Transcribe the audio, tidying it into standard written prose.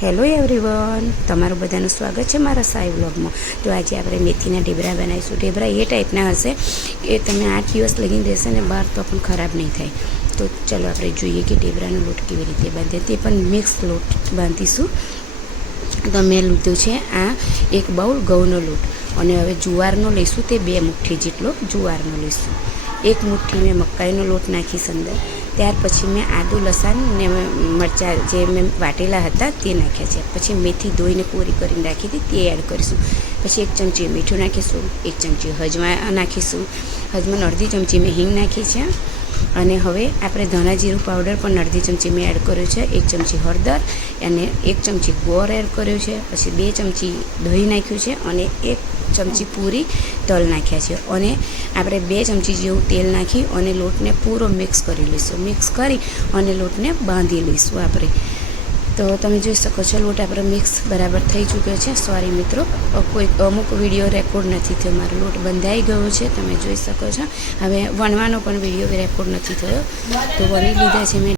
Hello everyone, તમારું બધાનું સ્વાગત છે મારા સાઈ વ્લોગમાં। તો આજે આપણે મેથીના ઢેબરા બનાવીશું। ઢેબરા એ ટાઈપના હશે કે તમે 8 દિવસ લગીને રહેશે ને બહાર તો પણ ખરાબ નહીં થાય। તો ચલો આપણે જોઈએ કે ઢેબરાનો લોટ કેવી રીતે બાંધે, તે પણ મિક્સ લોટ બાંધીશું। તો મેં લીધું છે આ એક બાઉલ ઘઉંનો લોટ, અને હવે જુવારનો લઈશું, તે 2 મુઠ્ઠી જેટલો જુવારનો લઈશું। 1 મુઠ્ઠી મેં મકાઈનો લોટ નાખીશ અંદર। ત્યાર પછી મેં આદુ લસણ ને મરચાં જે મેં વાટેલા હતા તે નાખ્યા છે। પછી મેથી ધોઈને કોરી કરીને રાખી હતી તે એડ કરીશું। પછી 1 ચમચી મીઠું નાખીશું, 1 ચમચી હજમા નાખીશું, હજમાનો અડધી ચમચી મેં હિંગ નાખી છે। અને હવે આપણે ધાણા જીરું પાવડર પણ અડધી ચમચી મેં એડ કર્યો છે। 1 ચમચી હળદર અને 1 ચમચી ગોળ એડ કર્યો છે। પછી 2 ચમચી દહીં નાખ્યું છે અને 1 ચમચી પૂરી તલ નાખ્યા છે। અને આપણે 2 ચમચી જેવું તેલ નાખી અને લોટને પૂરો મિક્સ કરી લઈશું। મિક્સ કરી અને લોટને બાંધી લઈશું આપણે। તો તમે જોઈ શકો છો લોટ આપણો મિક્સ બરાબર થઈ ચૂક્યો છે। સોરી મિત્રો, કોઈ અમુક વિડીયો રેકોર્ડ નથી થયો, મારો લોટ બંધાઈ ગયો છે, તમે જોઈ શકો છો। હવે વણવાનો પણ વિડીયો રેકોર્ડ નથી થયો, તો વણી લીધા છે મેં।